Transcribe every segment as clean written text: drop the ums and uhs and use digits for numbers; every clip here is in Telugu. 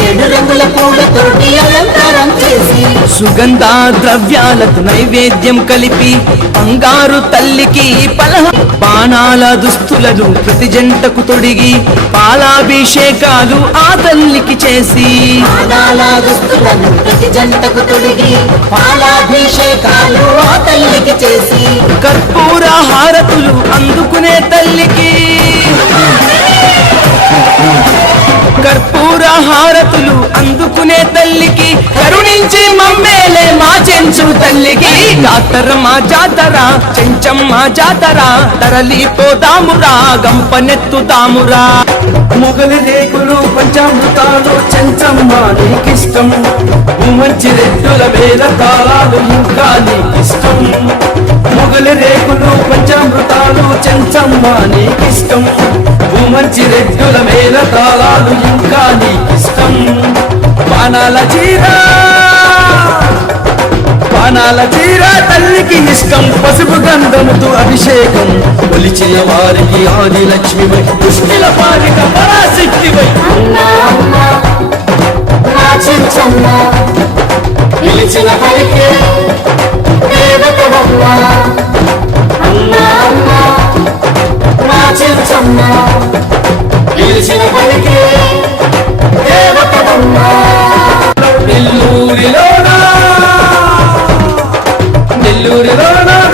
ఏడు రంగుల పూలతోటి అలంకారం చేసి సుగంధ ద్రవ్యాలతో నైవేద్యం కలిపి బంగారు తల్లికి బాణాల దుస్తులను ప్రతి జంటకు తొడిగి పాలాభిషేకాలు ఆ తల్లికి చేసి బాణాల దుస్తులను ప్రతి జంటకు తొడిగి పాలాభిషేకాలు ఆ తల్లికి చేసి కర్పూర హారతులు అందుకునే తల్లికి కర్పూర హారతులు అందుకునే తల్లికి కరుణించి మమ్మేలే మా చెంచు తల్లికి జాతర మా జాతర చెంచమ్మ జాతర తరలిపోదామురా గంపనెత్తుతామురా మొగలి రేకులు పంచామృతాలు చెంచమ్మ నీకిష్టం మంచి రెడ్డుల వేల తాళాలు ఇంకా నీకిష్టం మొగలి రేకులు పంచామృతాలు చెంచమ్మ నీకిష్టం మంచి రెడ్డుల వేల తాళాలు ఇంకా నీకిష్టం బాణాల చీర తల్లికి ఇష్టం పసుపు గంధముతో అభిషేకం కొలిచిన వారికి ఆది లక్ష్మివై పుష్టిల పాలిక పరాశక్తివై పిలిచిన పలికే దేవతవమ్మ అమ్మా అమ్మా నా చెంచమ్మ పిలిచిన పలికే దేవతవమ్మ నెల్లూరిలోనా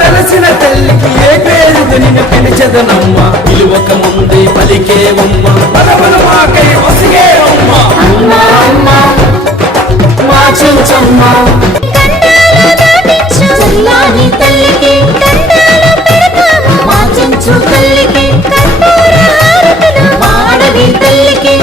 వెలసిన తల్లికి ఏ పేరు నిన్ను పిలిచెదనమ్మ పిలువక ముందే పలికేవమ్మ పలవలు మాకై వసిగేవమ్మ అమ్మా అమ్మా మా చెంచమ్మ చల్లాని తల్లికి మా చెంచు తల్లికి మా అడవి తల్లికి